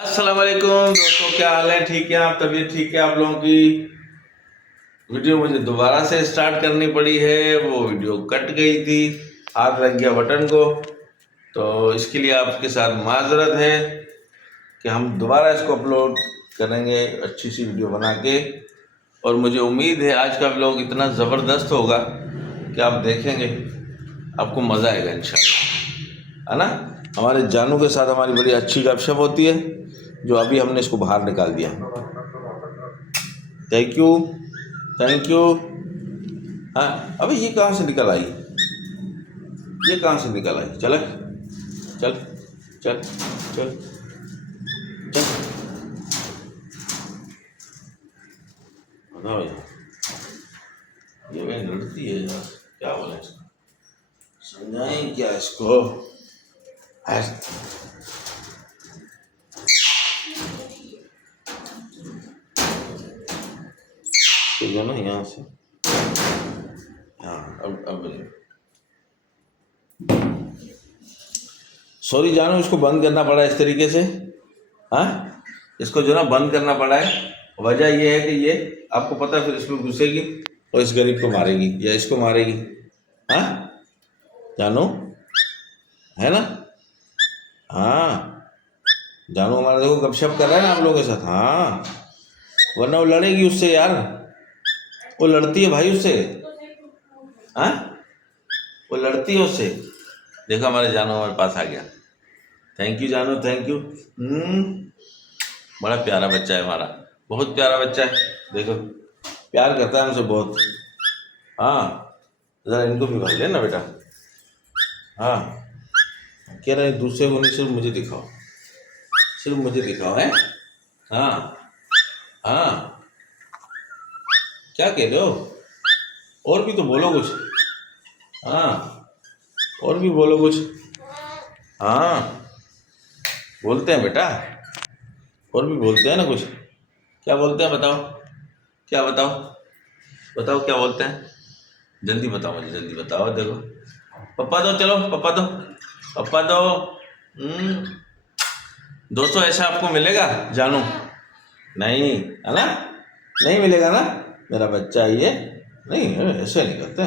अस्सलाम वालेकुम दोस्तों, क्या हाल है? ठीक है आप? तबीयत ठीक है आप लोगों की? वीडियो मुझे दोबारा से स्टार्ट करनी पड़ी है, वो वीडियो कट गई थी, हाथ लग गया बटन को। तो इसके लिए आपके साथ माजरत है कि हम दोबारा इसको अपलोड करेंगे अच्छी सी वीडियो बना के। और मुझे उम्मीद है आज का व्लॉग इतना ज़बरदस्त होगा कि आप देखेंगे, आपको मज़ा आएगा इंशाल्लाह, है ना। हमारे जानू के साथ हमारी बड़ी अच्छी गपशप होती है, जो अभी हमने इसको बाहर निकाल दिया। Thank you, thank you. हाँ, अबे ये कहाँ से निकल आई? ये कहाँ से निकल आई? चल चल चल चल चल, बताओ यार, ये वही लड़ती है यार, क्या बोले इसको, समझाएं क्या इसको? तो ना यहाँ से, हाँ अब सॉरी जानू, इसको बंद करना पड़ा इस तरीके से। हाँ, इसको जो ना बंद करना पड़ा है। वजह ये है कि ये आपको पता है फिर इसमें घुसेगी और इस गरीब को मारेगी या इसको मारेगी। हाँ जानू, है ना? हाँ जानू हमारा देखो गपशप कर रहा है ना आप लोगों के साथ। हाँ, वरना वो लड़ेगी उससे यार, वो लड़ती है भाई उससे। हाँ, वो लड़ती है उससे। देखो हमारे जानू हमारे पास आ गया। थैंक यू जानू, थैंक यू। बड़ा प्यारा बच्चा है हमारा, बहुत प्यारा बच्चा है। देखो प्यार करता है हमसे बहुत। हाँ, जरा इनको भी भर लेना बेटा। हाँ, कह रहे दूसरे को नहीं, सिर्फ मुझे दिखाओ, सिर्फ मुझे दिखाओ है। हाँ हाँ, क्या कह रहे हो? और भी तो बोलो कुछ। हाँ, और भी बोलो कुछ। हाँ, बोलते हैं बेटा, और भी बोलते हैं ना कुछ। क्या बोलते हैं बताओ? क्या बताओ? बताओ क्या बोलते हैं? जल्दी बताओ मुझे, जल्दी बताओ। देखो पप्पा दो, चलो पप्पा दो, पप्पा दो। दोस्तों ऐसा आपको मिलेगा जानू? नहीं, है ना? नहीं मिलेगा ना, मेरा बच्चा ये नहीं, ऐसे नहीं करते।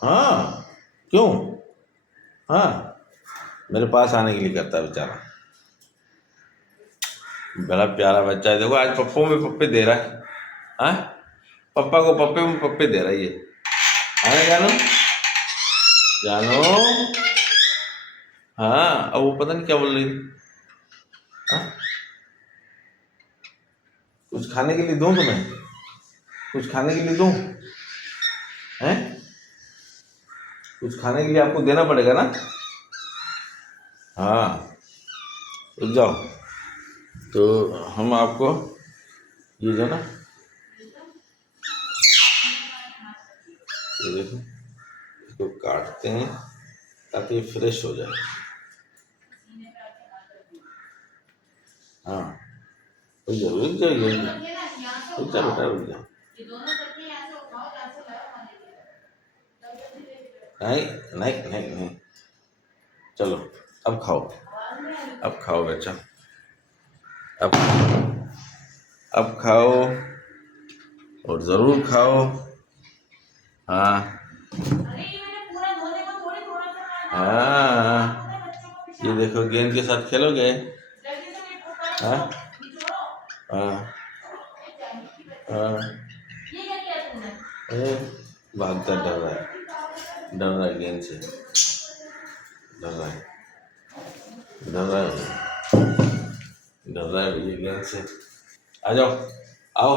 हाँ, क्यों? हाँ, मेरे पास आने के लिए करता है बेचारा, बड़ा प्यारा बच्चा है। देखो आज पप्पो में पप्पे दे रहा है। हाँ, पप्पा को पप्पे में पप्पे दे रहा है ये। हाँ जानू, जानू। हाँ, अब वो पता नहीं क्या बोल रही है। हाँ, कुछ खाने के लिए दूं तुम्हें? कुछ खाने के लिए दूं? हैं? कुछ खाने के लिए आपको देना पड़ेगा ना? हाँ, रुक जाओ। तो हम आपको ये जो ना, ये देखो, इसको काटते हैं ताकि ये फ्रेश हो जाए। हाँ, रुक जाओ रुक जाओ रुक जाओ, रुक जाओ बेटा रुक जाओ। नहीं नहीं नहीं नहीं, चलो अब खाओ, अब खाओ बच्चा, अब अब खाओ, और ज़रूर खाओ। हाँ हाँ, ये देखो गेंद के साथ खेलोगे? हाँ हाँ हाँ, अरे भागता, डर रहा है, डर रहा है गेंद से, डर रहा है, डर रहा है, डर रहा है भैया गेंद से। आ जाओ, आओ,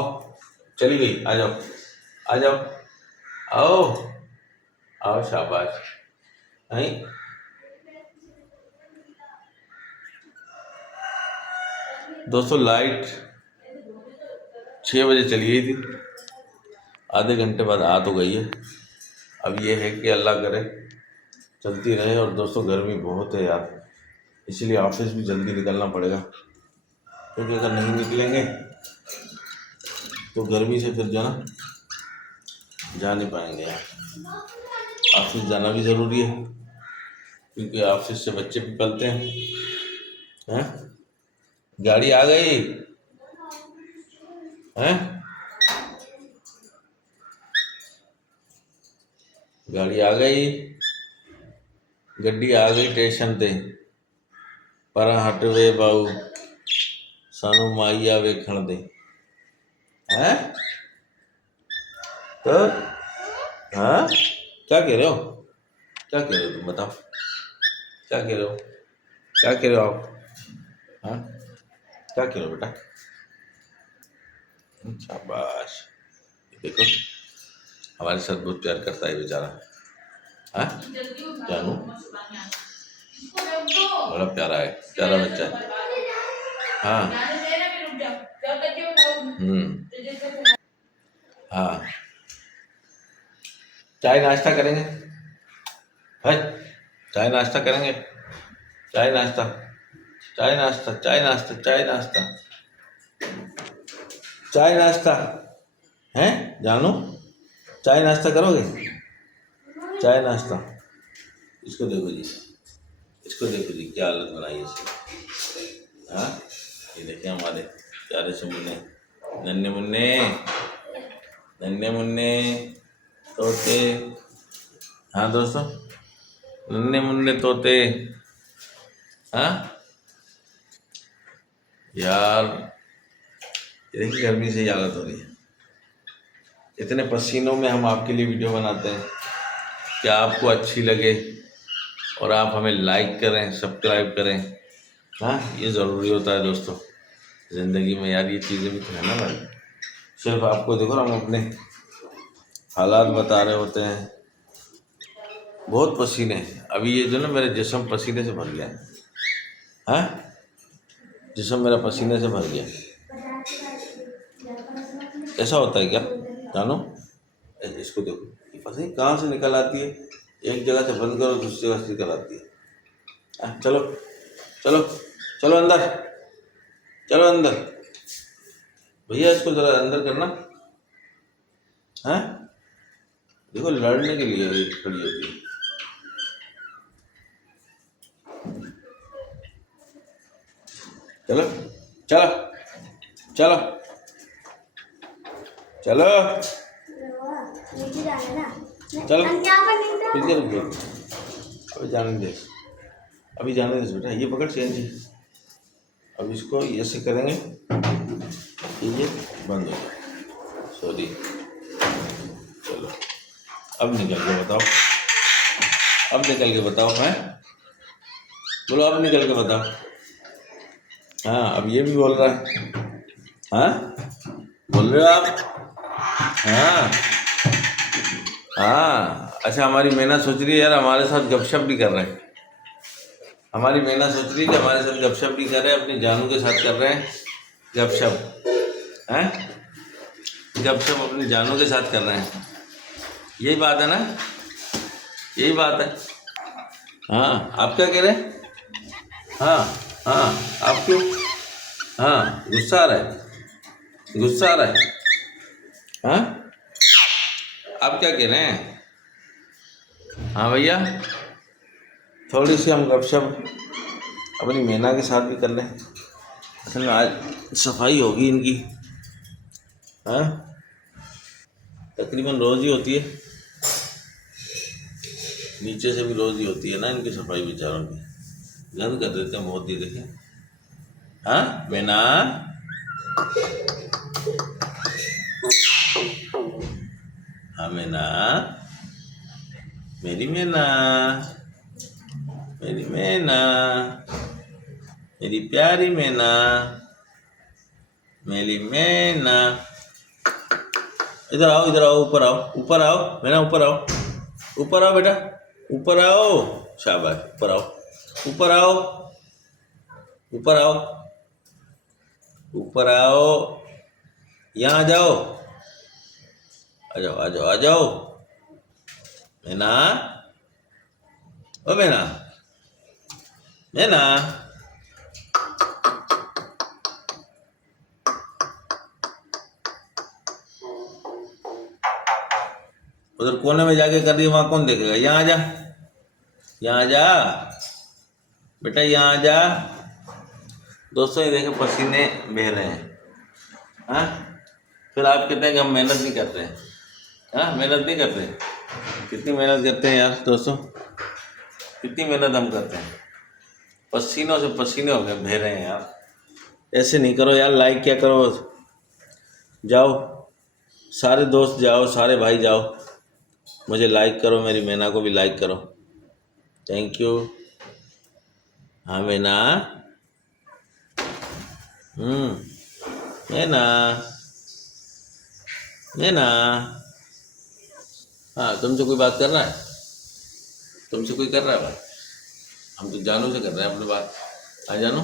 चली गई, आ जाओ, आ जाओ, आओ, आओ, शाबाश। नहीं, दोस्तों लाइट 6 बजे चली गई थी, आधे घंटे बाद आ तो गई है। अब ये है कि अल्लाह करे चलती रहे। और दोस्तों गर्मी बहुत है यार, इसीलिए ऑफिस भी जल्दी निकलना पड़ेगा, क्योंकि अगर नहीं निकलेंगे तो गर्मी से फिर जो ना जा नहीं पाएंगे यार। ऑफिस जाना भी ज़रूरी है, क्योंकि ऑफिस से बच्चे भी पलते हैं। गाड़ी आ गई हैं? गाड़ी आ गई, गड्डी आ गई स्टेशन ते। पर हट वे बाऊ, सानू माईया वेखण दे। हैं? तो हाँ, क्या कह रहे हो? क्या कह रहे हो तुम बताओ? क्या कह रहे हो? क्या कह रहे हो आप? हाँ, क्या कह रहे हो बेटा? शाबाश। देखो, हमारे साथ बहुत प्यार करता है बेचारा। हाँ, जानू बड़ा प्यारा है, प्यारा बच्चा है। हाँ। हाँ, चाय नाश्ता करेंगे? है, चाय नाश्ता करेंगे? चाय नाश्ता, चाय नाश्ता, चाय नाश्ता, चाय नाश्ता, चाय नाश्ता है जानू? चाय नाश्ता करोगे? चाय नाश्ता। इसको देखो जी, इसको देखो जी, क्या हालत बनाई है इसकी। हाँ, ये देखिए हमारे प्यारे से मुन्ने, नन्हे मुन्ने, नन्हे मुन्ने तोते। हाँ दोस्तों, नन्हे मुन्ने तोते। हाँ यार, ये देखिए गर्मी से ही हालत हो रही है। इतने पसीनों में हम आपके लिए वीडियो बनाते हैं कि आपको अच्छी लगे और आप हमें लाइक करें, सब्सक्राइब करें। हाँ, ये ज़रूरी होता है दोस्तों ज़िंदगी में यार, ये चीज़ें भी तो है ना भाई। सिर्फ आपको देखो ना, हम अपने हालात बता रहे होते हैं। बहुत पसीने, अभी ये जो ना मेरे जिस्म पसीने से भर गया है। हाँ, जिस्म मेरा पसीने से भर गया। ऐसा होता है क्या जानो? इसको देखो, ये पता नहीं कहाँ से निकल आती है। एक जगह से बंद करो, दूसरी जगह से निकल आती है। चलो चलो चलो अंदर, चलो अंदर। भैया इसको जरा अंदर करना। हाँ, देखो लड़ने के लिए खड़ी होती है। चलो चलो चलो चलो चलो, फिर क्या रुक गया? अभी जाने दे, अभी जाने दे बेटा। ये पकड़ चेंज है। अब इसको ऐसे करेंगे, ये बंद हो जाए। सॉरी, चलो अब निकल के बताओ, अब निकल के बताओ। हैं, बोलो अब निकल के बताओ। हाँ, अब ये भी बोल रहा है। हाँ, बोल रहे हो आप? हाँ हाँ। अच्छा, हमारी मैना सोच रही है यार हमारे साथ गपशप भी कर रहे हैं। हमारी मैना सोच रही है कि हमारे साथ गपशप भी कर रहे हैं, अपनी जानू के साथ कर रहे हैं गपशप। हैं, गपशप अपनी जानू के साथ कर रहे हैं। यही बात है ना, यही बात है। हाँ, आप क्या कह रहे हैं? हाँ हाँ, आप क्यों? हाँ, गुस्सा आ रहा है, गुस्सा आ रहा है। हाँ, आप क्या कह रहे हैं? हाँ भैया, थोड़ी सी हम गपशप अपनी मैना के साथ भी कर लें। असल में आज सफाई होगी इनकी। हाँ, तकरीबन रोज़ ही होती है, नीचे से भी रोज़ ही होती है ना इनकी सफाई बेचारों की। गंद कर देते हैं बहुत ही, देखें। हाँ मैना, हाँ मैना, मेरी मैना, मेरी मैना, मेरी प्यारी मैना, मेरी मैना। इधर आओ, इधर आओ, ऊपर आओ, ऊपर आओ मैना, ऊपर आओ, ऊपर आओ बेटा, ऊपर आओ। शाबाश, ऊपर आओ, ऊपर आओ, ऊपर आओ, ऊपर आओ, यहाँ आ जाओ, आ जाओ, आ जाओ, आ जाओ। मैना, ओ मैना, मैना। उधर कोने में जाके कर रही है, वहां कौन देखेगा? यहाँ आ जा, यहाँ आ जा बेटा, यहाँ आ जा। दोस्तों ये देखें पसीने बह रहे हैं। हाँ, फिर आप कहते हैं कि हम मेहनत नहीं करते हैं। हाँ, मेहनत नहीं करते। कितनी मेहनत करते हैं यार दोस्तों, कितनी मेहनत हम करते हैं। पसीनों से पसीने हो गए, बह रहे हैं यार। ऐसे नहीं करो यार, लाइक क्या करो, जाओ सारे दोस्त जाओ, सारे भाई जाओ, मुझे लाइक करो, मेरी मैना को भी लाइक करो। Thank you. हाँ मैना, मैना, मैना। हाँ, तुमसे कोई बात कर रहा है? तुमसे कोई कर रहा है बात? हम तो जानू से कर रहे हैं अपनी बात। हाँ जानू,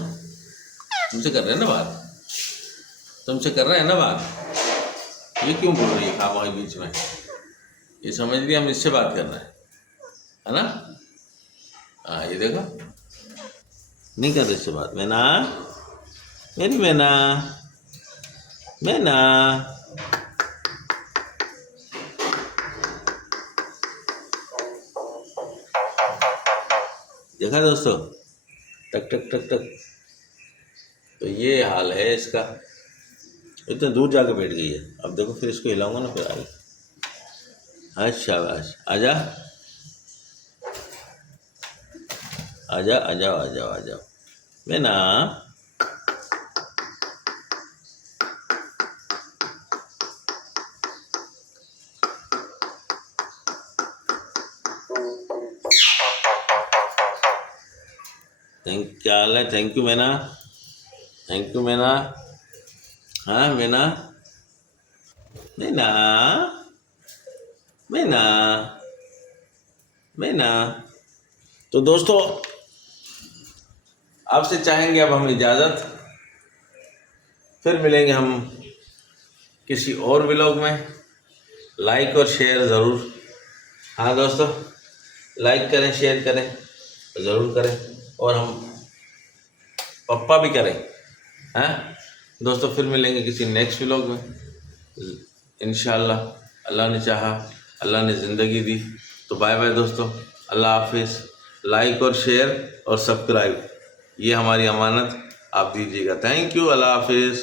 तुमसे कर रहे हैं ना बात, तुमसे कर रहे हैं ना बात। ये क्यों बोल रही है खामोशी बीच में? ये समझ लिया हम इससे बात कर रहे हैं, है ना? हाँ ये देखो, नहीं कर रहे इससे बात। मैना, मेरी मैना, मैना। देखा दोस्तों, टक टक टक टक। तो ये हाल है इसका, इतने दूर जाके बैठ गई है। अब देखो फिर इसको हिलाऊंगा ना, फिर आई। अच्छा बस, आजा आजा, आ जाओ आ जाओ आ जाओ मैना। क्या हाल है? थैंक यू मैना, थैंक यू मैना। हाँ मैना, मैना, मैना, मैना। तो दोस्तों आपसे चाहेंगे अब हम इजाज़त, फिर मिलेंगे हम किसी और व्लॉग में। लाइक और शेयर ज़रूर। हाँ दोस्तों, लाइक करें, शेयर करें, ज़रूर करें, और हम पप्पा भी करें। हैं दोस्तों, फिर मिलेंगे किसी नेक्स्ट व्लॉग में इंशाल्लाह। अल्लाह ने चाहा, अल्लाह ने ज़िंदगी दी। तो बाय बाय दोस्तों, अल्लाह हाफिज़। लाइक और शेयर और सब्सक्राइब, ये हमारी अमानत आप दीजिएगा। थैंक यू, अल्लाह हाफिज़।